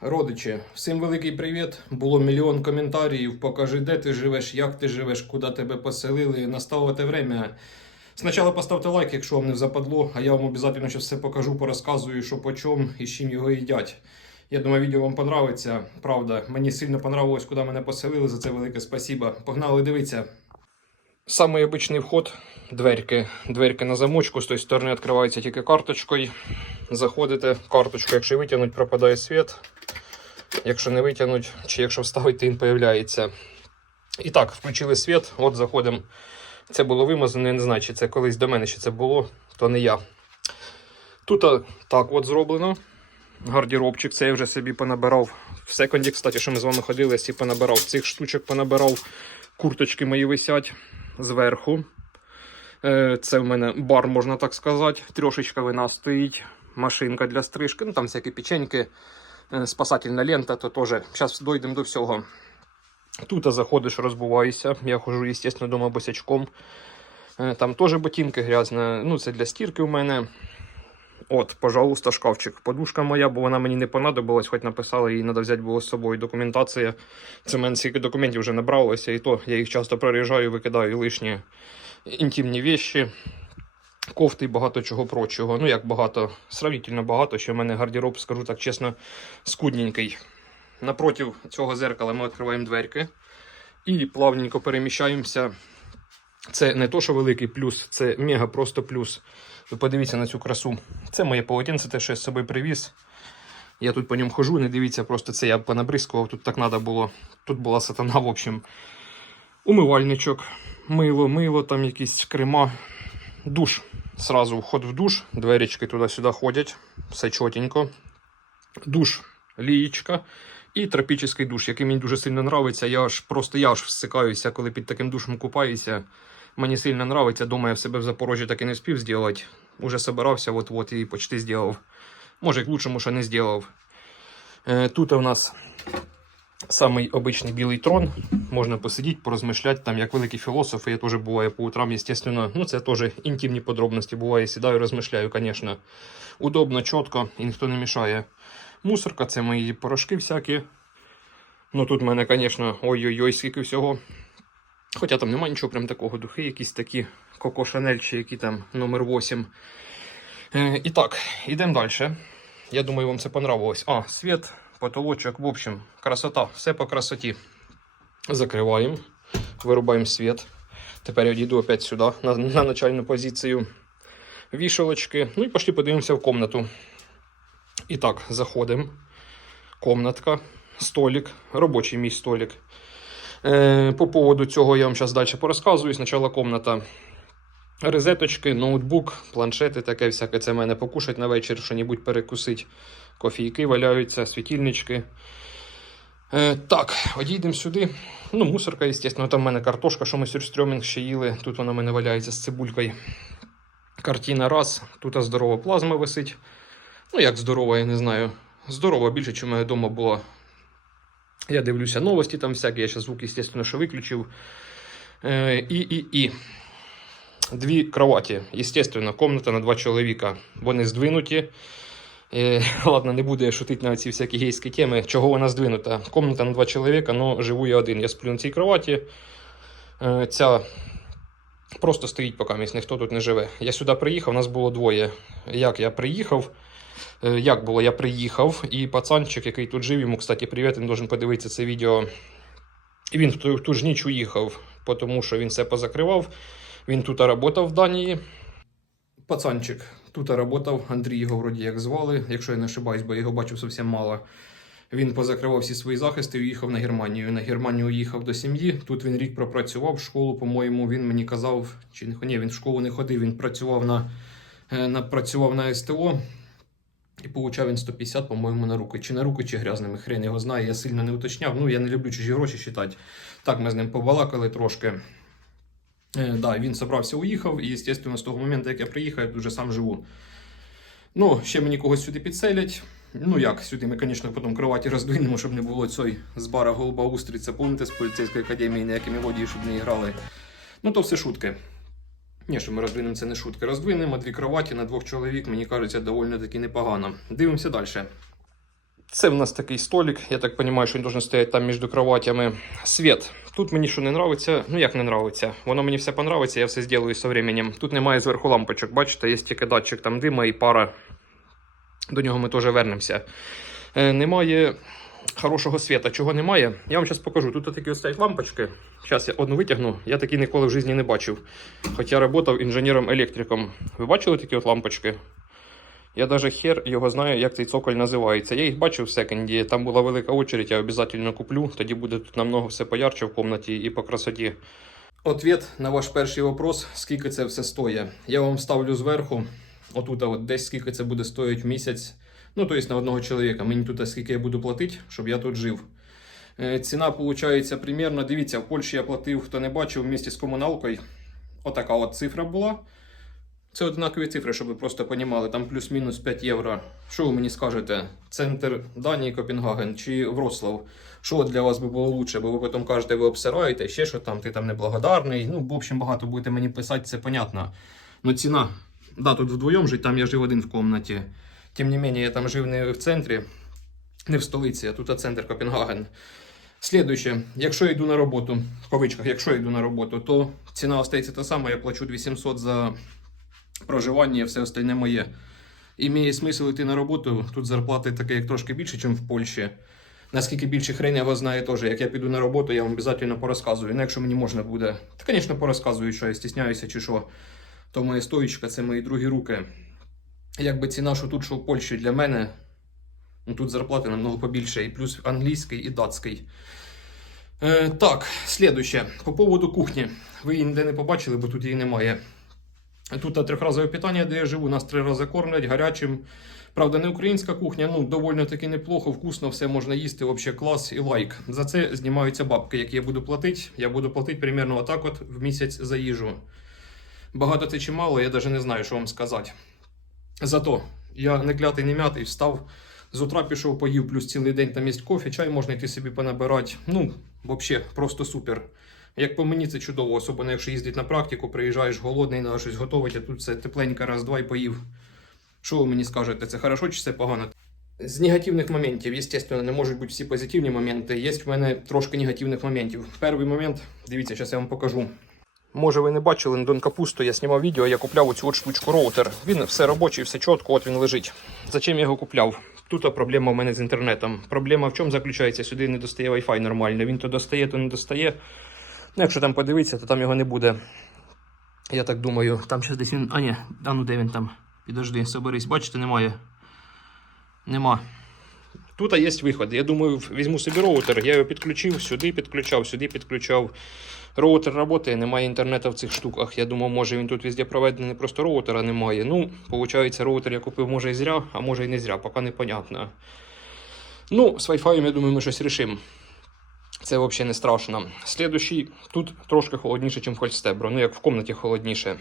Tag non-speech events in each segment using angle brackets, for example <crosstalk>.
Родичі, всім великий привіт. Було мільйон коментарів. Покажи, де ти живеш, як ти живеш, куди тебе поселили. Настало те время. Спочатку поставте лайк, якщо вам не западло, а я вам обов'язково все покажу, порозказую, що по чому і з чим його їдять. Я думаю, відео вам понравиться. Правда, мені сильно понравилось, куди мене поселили. За це велике спасибо. Погнали дивитися. Самий обичний вход. Дверки. Дверки на замочку, з тої сторони відкриваються тільки карточкою. Заходите, карточку, якщо витягнуть, пропадає світ. Якщо не витягнуть, чи якщо вставити, він появляється. І так, включили світ, от заходимо. Це було вимазане, я не знаю, чи це колись до мене ще це було, то не я. Тут так от зроблено. Гардеробчик, це я вже собі понабирав. В секонді, кстати, що ми з вами ходили, я всі понабирав. Цих штучок понабирав. Курточки мої висять зверху. Е, Це в мене бар, можна так сказати. Трошечка вина стоїть. Машинка для стрижки. Ну там всякі печеньки, е, спасательна лента, то теж. Зараз дійдемо до всього. Тут заходиш, розбуваєшся. Я ходжу, звісно, дома босячком. Е, Там теж ботинки грязні. Ну, це для стірки у мене. От, пожалуйста, шкафчик. Подушка моя, бо вона мені не понадобилась, хоч написала, її треба взяти було з собою. Документація. Це в мене стільки документів вже набралося, і то я їх часто проріжаю, викидаю лишні інтимні вещі, кофти і багато чого прочого. Ну, як багато, сравнительно багато, що в мене гардероб, скажу так чесно, скудненький. Напротив цього зеркала ми відкриваємо дверки і плавненько переміщаємося. Це не то, що великий плюс, це мега просто плюс. Ви подивіться на цю красу. Це моє полотенце, те, що я з собою привіз. Я тут по ньому хожу, не дивіться, просто це я понабризкував, тут так треба було. Тут була сатана, в общем. Умивальничок, мило, мило, там якісь крема. Душ. Сразу вход в душ, дверечки туди-сюди ходять, все чотенько. Душ, лієчка і тропічний душ, який мені дуже сильно подобається. Я аж просто я аж всикаюся, коли під таким душем купаюся. Мені сильно подобається. Дома я в себе в Запорожжі так і не спів зробити. Уже собирався, от-от і почти зробив. Може, і к лучшому, що не зробив. Е, Тут у нас самий обичний білий трон. Можна посидіти, порозмишляти, там, як великий філософ, я теж буваю по утрам, естественно. Ну, це теж інтимні подробності буває. Сідаю, розмишляю, звісно. Удобно, чітко, і ніхто не мішає. Мусорка, це мої порошки всякі. Ну тут в мене, звісно, ой-ой-ой, скільки всього. Хоча там немає нічого прям такого. Духи якісь такі Коко Шанель чи які там номер 8. Е, і так, йдемо далі. Я думаю, вам це понравилось. А, світ, потолочок, в общем, красота, все по красоті. Закриваємо, вирубаємо світ. Тепер я дійду опять сюди, на, на начальну позицію. Вішалочки. Ну і пошли подивимося в комнату. І так, заходимо. Комнатка, столик, робочий мій столик. Е, по поводу цього я вам зараз далі порозказую. Спочатку комната. Розеточки, ноутбук, планшети, таке всяке. Це мене покушать на вечір, що-небудь перекусить. Кофійки валяються, світильнички. Е, так, одійдемо сюди. Ну, мусорка, звісно, там в мене картошка, що ми сюрстрьомінг ще їли. Тут вона в мене валяється з цибулькою. Картина раз. Тут здорова плазма висить. Ну, як здорова, я не знаю. Здорова більше, ніж у вдома була. Я дивлюся новості там всякі, я ще звук, звісно, що виключив. Е, і, і, і. Дві кроваті. Естественно, комната на два чоловіка. Вони здвинуті. Е, <laughs> ладно, не буду я шутити на ці всякі гейські теми. Чого вона здвинута? Комната на два чоловіка, але живу я один. Я сплю на цій кроваті. Е, ця просто стоїть, поки місць ніхто тут не живе. Я сюди приїхав, нас було двоє. Як я приїхав? Е, Як було, я приїхав, і пацанчик, який тут жив, йому, кстати, привіт, він должен подивитися це відео. І він в ту, в ту ж ніч уїхав, тому що він все позакривав. Він тут працював в Данії. Пацанчик тут працював, Андрій його вроді як звали, якщо я не ошибаюсь, бо я його бачив зовсім мало. Він позакривав всі свої захисти і уїхав на Германію. На Германію уїхав до сім'ї. Тут він рік пропрацював школу, по-моєму, він мені казав, чи не ні, він в школу не ходив, він працював на, е, на, працював на СТО. І получав він 150, по-моєму, на руки. Чи на руки, чи грязними. Хрен його знає, я сильно не уточняв. Ну, я не люблю чужі гроші считати. Так, ми з ним побалакали трошки. Е, да, він собрався, уїхав, і, звісно, з того моменту, як я приїхав, я тут вже сам живу. Ну, ще мені когось сюди підселять. Ну як, сюди ми, звісно, потім кроваті роздвинемо, щоб не було цієї з бара голуба устриця, помните, з поліцейської академії, ніякі мелодії, щоб не грали. Ну, то все шутки. Ні, що ми роздвинемо, це не шутки. Роздвинемо дві кроваті на двох чоловік, мені кажеться, доволі таки непогано. Дивимося далі. Це в нас такий столик, я так розумію, що він должен стояти там між кроватями. Світ. Тут мені що не нравиться, ну як не нравиться. Воно мені все понравиться, я все зроблю з временем. Тут немає зверху лампочок, бачите, є тільки датчик там дима і пара. До нього ми теж вернемося. Е, немає хорошого світа. Чого немає? Я вам зараз покажу. Тут такі ось стоять лампочки. Зараз я одну витягну. Я такі ніколи в житті не бачив. Хоча я працював інженером-електриком. Ви бачили такі от лампочки? Я навіть хер його знаю, як цей цоколь називається. Я їх бачив в секонді. Там була велика очередь, я обов'язково куплю. Тоді буде тут намного все поярче в кімнаті і по красоті. Ответ на ваш перший вопрос, скільки це все стоїть. Я вам ставлю зверху. Отут, от десь скільки це буде стоїть в місяць. Ну, тобто на одного чоловіка. Мені тут скільки я буду платити, щоб я тут жив. Е, Ціна виходить примерно. Дивіться, в Польщі я платив, хто не бачив, в місті з комуналкою. Отака от цифра була. Це однакові цифри, щоб ви просто розуміли. Там плюс-мінус 5 євро. Що ви мені скажете? Центр Данії, Копенгаген чи Вроцлав? Що для вас би було лучше? Бо ви потім кажете, ви обсираєте, ще що там, ти там неблагодарний. Ну, в общем, багато будете мені писати, це понятно. Ну, ціна. Да, тут вдвоєм жить, там я жив один в кімнаті. Тим не менее, я там жив не в центрі, не в столиці, а тут а центр Копенгаген. Слідуюче, якщо я йду на роботу, в кавичках, якщо я йду на роботу, то ціна остається та сама, я плачу 2800 за проживання, і все остальне моє. І має смисл йти на роботу. Тут зарплати таке як трошки більше, ніж в Польщі. Наскільки більше хрень я вас знає теж. Як я піду на роботу, я вам обов'язково порозказую. Ну, якщо мені можна буде. Та, звісно, порозказую, що я стісняюся чи що. То моя стоїчка, це мої другі руки. Якби ціна, що тут, що в Польщі для мене, ну тут зарплати намного побільше. І плюс англійський і датський. Е, так, слідуще. По поводу кухні. Ви її ніде не побачили, бо тут її немає. Тут трьохразове питання, де я живу, нас три рази кормлять гарячим. Правда, не українська кухня, ну доволі таки неплохо, вкусно, все можна їсти, взагалі клас і лайк. За це знімаються бабки, які я буду платити. Я буду платити примерно отак от в місяць за їжу. Багато це чи мало, я навіть не знаю, що вам сказати. Зато я не клятий, не м'ятий, встав. З утра пішов, поїв, плюс цілий день там є кофе, чай можна йти собі понабирати. Ну, взагалі, просто супер. Як по мені, це чудово, особливо якщо їздить на практику, приїжджаєш голодний, треба щось готувати, а тут це тепленько раз-два і поїв. Що ви мені скажете, це хорошо чи це погано? З негативних моментів, звісно, не можуть бути всі позитивні моменти. Є в мене трошки негативних моментів. Перший момент, дивіться, зараз я вам покажу. Може, ви не бачили Дон Капусту, я знімав відео, я купляв оцю от штучку роутер. Він все робочий, все чітко, от він лежить. Зачем я його купляв? Тут проблема в мене з інтернетом. Проблема в чому заключається? Сюди не достає Wi-Fi нормально. Він то достає, то не достає. Ну, якщо там подивитися, то там його не буде. Я так думаю, там ще десь він. А ні, а ну де він там? Підожди, соберись, бачите, немає. Нема. Тут є виход. Я думаю, візьму собі роутер. Я його підключив, сюди підключав, сюди підключав. Роутер працює, немає інтернету в цих штуках. Я думав, може він тут везде проведений, просто роутера немає. Ну, виходить, роутер я купив, може і зря, а може і не зря, поки непонятно. Ну, з Wi-Fi, я думаю, ми щось рішимо. Це взагалі не страшно. Слідущий, тут трошки холодніше, ніж в Хольстебро. Ну, як в кімнаті холодніше.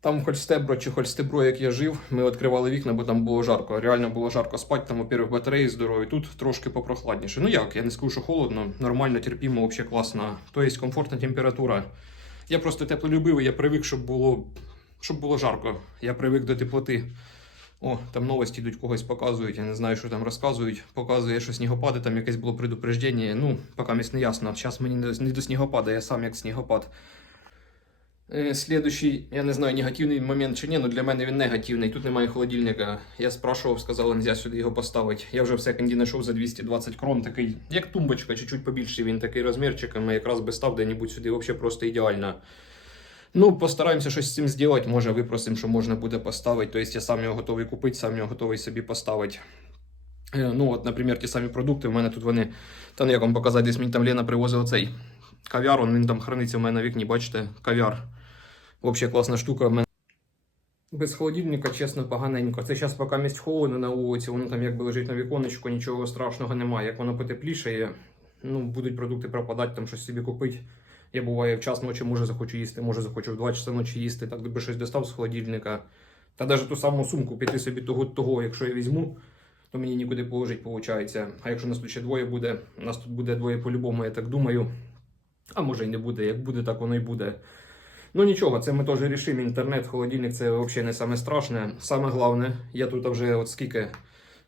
Там Хольстебро чи Хольстебро, як я жив, ми відкривали вікна, бо там було жарко. Реально було жарко спати, там, во-первых, батареї здорові. Тут трошки попрохладніше. Ну як, я не скажу, що холодно, нормально, терпімо, взагалі класно. Тобто комфортна температура. Я просто теплолюбивий, я привик, щоб було, щоб було жарко. Я привик до теплоти. О, там новості йдуть, когось показують, я не знаю, що там розказують. Показує, що снігопади, там якесь було предупреждення. Ну, поки мені не ясно. Зараз мені не до снігопада, я сам як снігопад. Е, Слідущий, я не знаю, негативний момент чи ні, але для мене він негативний. Тут немає холодильника. Я спрашував, сказали, нельзя сюди його поставити. Я вже в секонді знайшов за 220 крон, такий, як тумбочка, чуть-чуть побільший він такий розмірчиком, якраз би став де-небудь сюди, взагалі просто ідеально. Ну, постараємося щось з цим зробити. Може, випросимо, що можна буде поставити. Тобто я сам його готовий купити, сам його готовий собі поставити. Е, Ну, от, наприклад, ті самі продукти. У мене тут вони. Та ну як вам показати, десь мені там Лена привозила цей кав'яр, він там храниться в мене на вікні, бачите, кав'яр. Взагалі класна штука. В мене без холодильника, чесно, поганенько. Це зараз поки місць холодно на вулиці, воно там якби лежить на віконечку, нічого страшного немає. Як воно потеплішає, ну, будуть продукти пропадати, там щось собі купити. Я буває в час ночі може захочу їсти, може захочу в 2 часа ночі їсти, так би щось достав з холодильника. Та навіть ту саму сумку піти собі того, того, якщо я візьму, то мені нікуди положити, виходить. А якщо нас тут ще двоє буде, нас тут буде двоє по-любому, я так думаю. А може й не буде. Як буде, так воно й буде. Ну нічого, це ми теж рішимо. Інтернет, холодильник це взагалі не саме страшне. Саме головне, я тут вже от скільки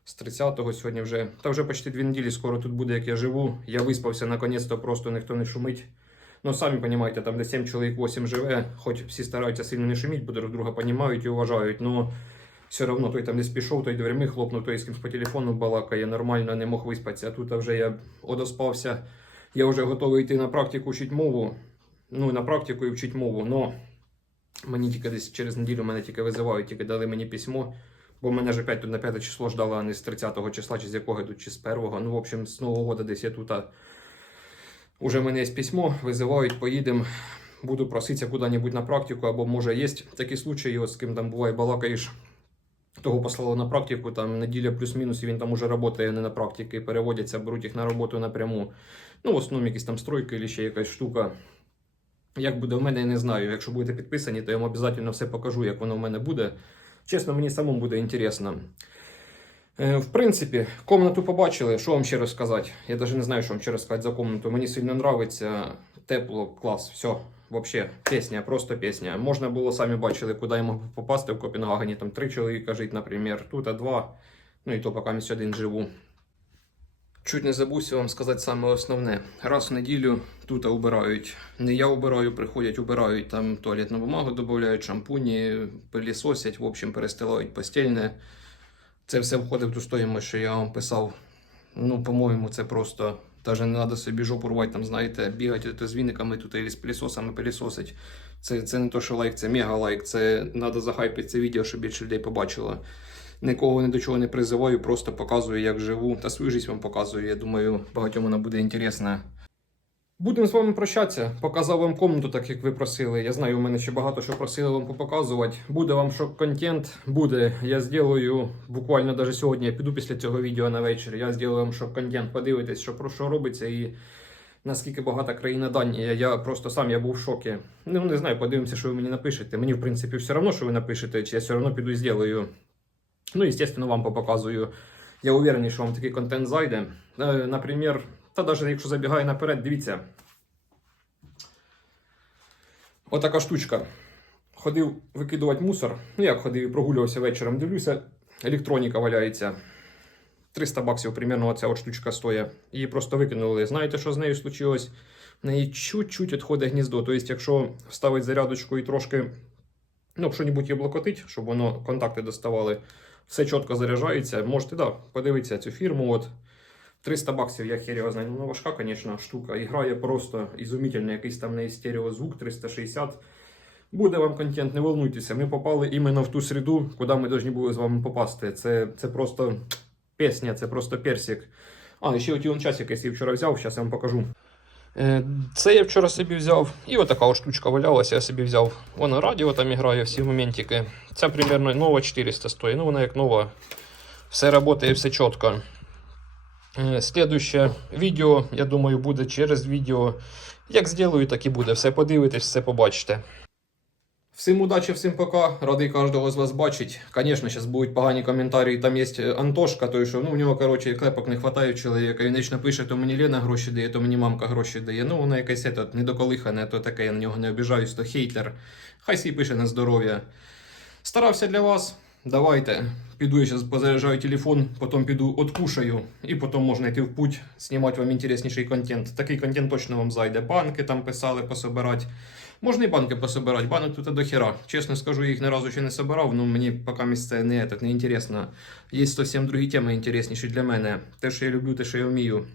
з 30-го сьогодні вже. Та вже почти дві неділі скоро тут буде, як я живу. Я виспався наконець-то, просто ніхто не шумить. Ну, самі розумієте, там де 7 чоловік 8 живе, хоч всі стараються сильно не шуміть, бо друг друга розуміють і вважають, но все одно той там десь пішов, той дверми хлопнув, той з кимсь по телефону балакає, нормально не мог виспатися. А тут вже я одоспався, я вже готовий йти на практику вчити мову. Ну, на практику і вчити мову, но мені тільки десь через неділю мене тільки визивають, тільки дали мені письмо. Бо мене ж опять тут на 5 число ждала, а не з 30 числа, чи з якого тут, чи з 1-го. Ну, в общем, з Нового года десь я тут. Уже в мене є письмо, визивають, поїдемо. Буду проситися куди-небудь на практику, або може є такі случаї, от з ким там буває балакаєш. Того послали на практику, там неділя плюс-мінус, і він там уже працює не на практиці, переводяться, беруть їх на роботу напряму. Ну, в основному якісь там стройки або ще якась штука. Як буде в мене, я не знаю. Якщо будете підписані, то я вам обов'язково все покажу, як воно в мене буде. Чесно, мені самому буде інтересно. Е, В принципі, комнату побачили. Що вам ще розказати? Я навіть не знаю, що вам ще розказати за комнату. Мені сильно подобається. Тепло, клас, все. Вообще, пісня, просто пісня. Можна було самі бачили, куди я мог попасти в Копенгагені. Там три чоловіка жить, наприклад, тут а два. Ну і то поки місць один живу. Чуть не забувся вам сказати саме основне. Раз в неділю тут убирають. Не я убираю, приходять, убирають там туалетну бумагу, додають шампуні, пилісосять, в общем, перестилають постільне. Це все входить в ту стоїмость, що я вам писав. Ну, по-моєму, це просто. Даже не треба собі жопу рвати, там, знаєте, бігати то з віниками тут і з пилісосами пилісосить. Це, це не то, що лайк, це мега лайк. Це треба захайпити це відео, щоб більше людей побачило. Нікого ні до чого не призиваю, просто показую, як живу. Та свою життя вам показую. Я думаю, багатьом вона буде інтересна. Будемо з вами прощатися. Показав вам комнату, так як ви просили. Я знаю, у мене ще багато що просили вам попоказувати. Буде вам шок-контент. Буде. Я зроблю буквально навіть сьогодні. Я піду після цього відео на вечір. Я зроблю вам шок-контент. Подивитесь, що про що робиться і наскільки багата країна Данія. Я просто сам я був в шокі. Ну не знаю, подивимося, що ви мені напишете. Мені, в принципі, все одно, що ви напишете, чи я все одно піду і зроблю. Ну, естественно, вам попоказую. Я уверений, що вам такий контент зайде. Е, Наприклад, та навіть якщо забігаю наперед, дивіться. Отака штучка. Ходив викидувати мусор. Ну, як ходив, і прогулювався вечором. Дивлюся, електроніка валяється. 300 баксів примерно оця от штучка стоїть. Її просто викинули. Знаєте, що з нею случилось? В неї чуть-чуть відходить гніздо. Тобто, якщо вставити зарядочку і трошки ну, що-небудь її облокотить, щоб воно контакти доставали, все чітко заряджається. Можете да, подивитися цю фірму. От 300 баксів, я хер його знаю. Ну, важка, звісно, штука. І грає просто ізумітельно, якийсь там в неї стереозвук 360. Буде вам контент, не волнуйтеся. Ми попали іменно в ту среду, куди ми повинні були з вами попасти. Це, це просто пісня, це просто персик. А, ще оті час якийсь я вчора взяв, зараз я вам покажу. Е, Це я вчора собі взяв. І отака от штучка валялася, я собі взяв. Воно радіо там грає, всі моментики. Ця примерно нова 400 стоїть. Ну, вона як нова. Все працює, все чітко. Е, Слідуще відео, я думаю, буде через відео. Як зроблю, так і буде. Все подивитесь, все побачите. Всім удачі, всім пока. Радий кожного з вас бачить. Звісно, зараз будуть погані коментарі. Там є Антошка, той, що ну, у нього, коротше, клепок не вистачає чоловіка. Він вічно пише, то мені Лена гроші дає, то мені мамка гроші дає. Ну, воно якесь этот, недоколихане, то таке, я на нього не обіжаюсь, то хейтер. Хай сій пише на здоров'я. Старався для вас. Давайте. Піду я зараз позаряджаю телефон, потім піду откушаю, і потім можна йти в путь, знімати вам інтересніший контент. Такий контент точно вам зайде. Банки там писали пособирати. Можна і банки пособирати, банок тут до хера. Чесно скажу, їх ні разу ще не собирав, ну мені поки місце не, так, не інтересно. Є зовсім другі теми інтересніші для мене. Те, що я люблю, те, що я вмію.